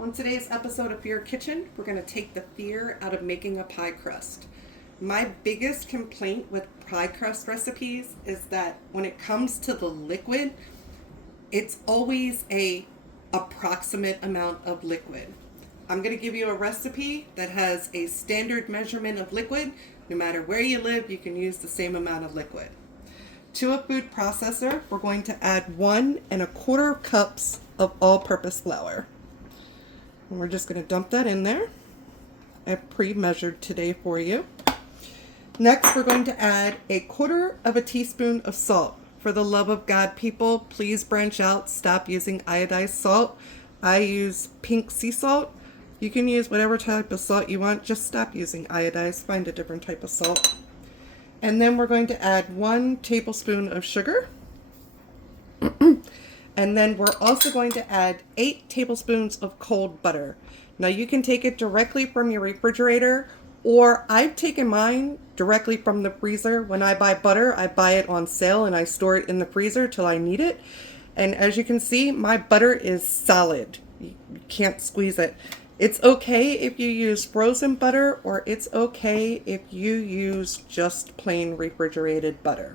On today's episode of Fear Kitchen, we're going to take the fear out of making a pie crust. My biggest complaint with pie crust recipes is that when it comes to the liquid, it's always a approximate amount of liquid. I'm going to give you a recipe that has a standard measurement of liquid. No matter where you live, you can use the same amount of liquid. To a food processor, we're going to add 1 1/4 cups of all-purpose flour. And we're just going to dump that in there. I've pre-measured today for you. Next, we're going to add 1/4 teaspoon of salt. For the love of God, people, please branch out. Stop using iodized salt. I use pink sea salt. You can use whatever type of salt you want. Just stop using iodized. Find a different type of salt. And then we're going to add 1 tablespoon of sugar. And then we're also going to add 8 tablespoons of cold butter. Now you can take it directly from your refrigerator, or I've taken mine directly from the freezer. When I buy butter, I buy it on sale and I store it in the freezer till I need it. And as you can see, my butter is solid. You can't squeeze it. It's okay if you use frozen butter, or it's okay if you use just plain refrigerated butter.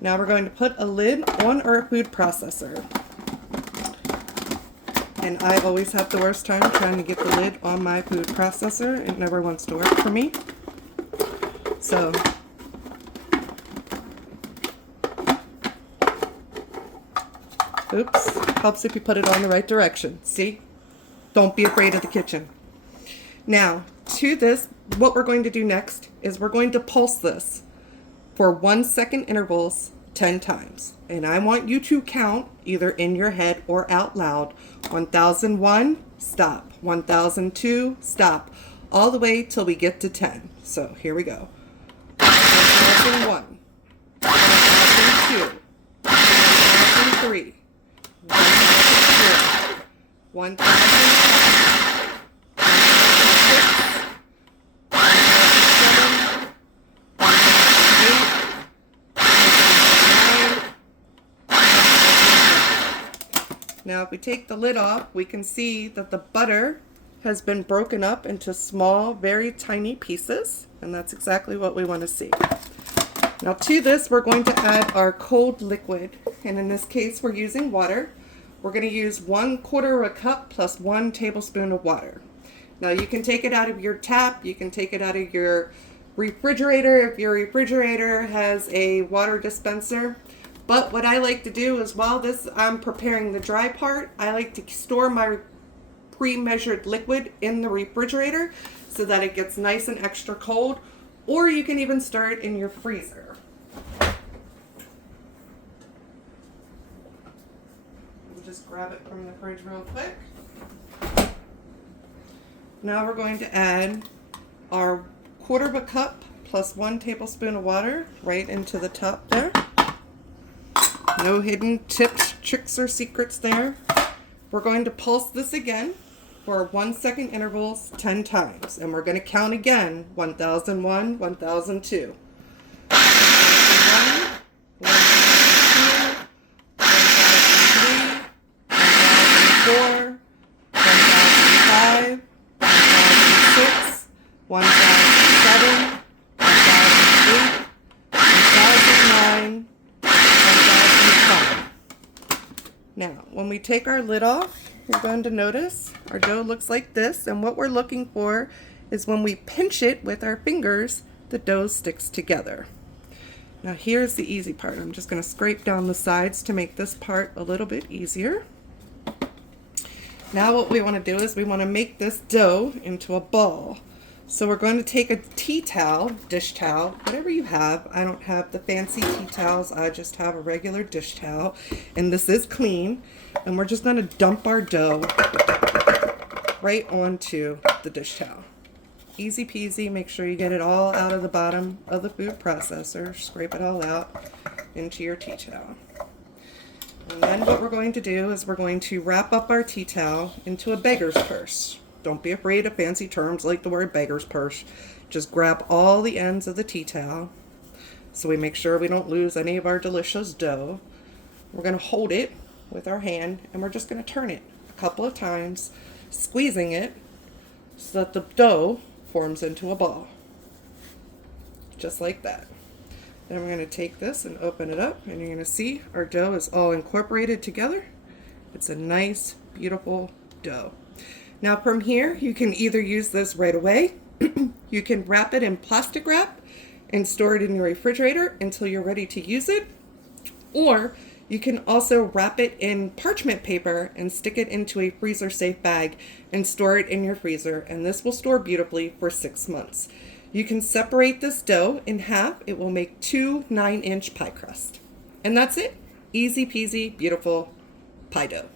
Now we're going to put a lid on our food processor. And I always have the worst time trying to get the lid on my food processor. It never wants to work for me. So, oops, helps if you put it on the right direction. See? Don't be afraid of the kitchen. Now, to this, what we're going to do next is we're going to pulse this for 1-second intervals 10 times. And I want you to count either in your head or out loud. 1001, stop. 1002, stop. All the way till we get to 10. So here we go. 1001, 1002, 1003, 1004, 1005, 1006, Now if we take the lid off, we can see that the butter has been broken up into small, very tiny pieces, and that's exactly what we want to see. Now to this, we're going to add our cold liquid, and in this case, we're using water. We're going to use 1/4 cup plus 1 tablespoon of water. Now you can take it out of your tap, you can take it out of your refrigerator if your refrigerator has a water dispenser. But what I like to do is while I'm preparing the dry part, I like to store my pre-measured liquid in the refrigerator so that it gets nice and extra cold, or you can even store it in your freezer. We'll just grab it from the fridge real quick. Now we're going to add our 1/4 cup plus 1 tablespoon of water right into the top there. No hidden tips, tricks, or secrets there. We're going to pulse this again for 1-second intervals 10 times. And we're going to count again, 1001, 1002. 1001, 1002, 1003, 1004, 1005, 1006, 1007, 1008, 1009, Now, when we take our lid off, you're going to notice our dough looks like this, and what we're looking for is when we pinch it with our fingers, the dough sticks together. Now here's the easy part. I'm just going to scrape down the sides to make this part a little bit easier. Now what we want to do is we want to make this dough into a ball. So we're going to take a tea towel, dish towel, whatever you have. I don't have the fancy tea towels. I just have a regular dish towel. And this is clean. And we're just going to dump our dough right onto the dish towel. Easy peasy. Make sure you get it all out of the bottom of the food processor. Scrape it all out into your tea towel. And then what we're going to do is we're going to wrap up our tea towel into a beggar's purse. Don't be afraid of fancy terms like the word beggar's purse. Just grab all the ends of the tea towel so we make sure we don't lose any of our delicious dough. We're going to hold it with our hand and we're just going to turn it a couple of times squeezing it so that the dough forms into a ball. Just like that. Then we're going to take this and open it up, and you're going to see our dough is all incorporated together. It's a nice, beautiful dough. Now from here, you can either use this right away, you can wrap it in plastic wrap and store it in your refrigerator until you're ready to use it, or you can also wrap it in parchment paper and stick it into a freezer safe bag and store it in your freezer, and this will store beautifully for 6 months. You can separate this dough in half. It will make 2 9-inch pie crust. And that's it. Easy peasy, beautiful pie dough.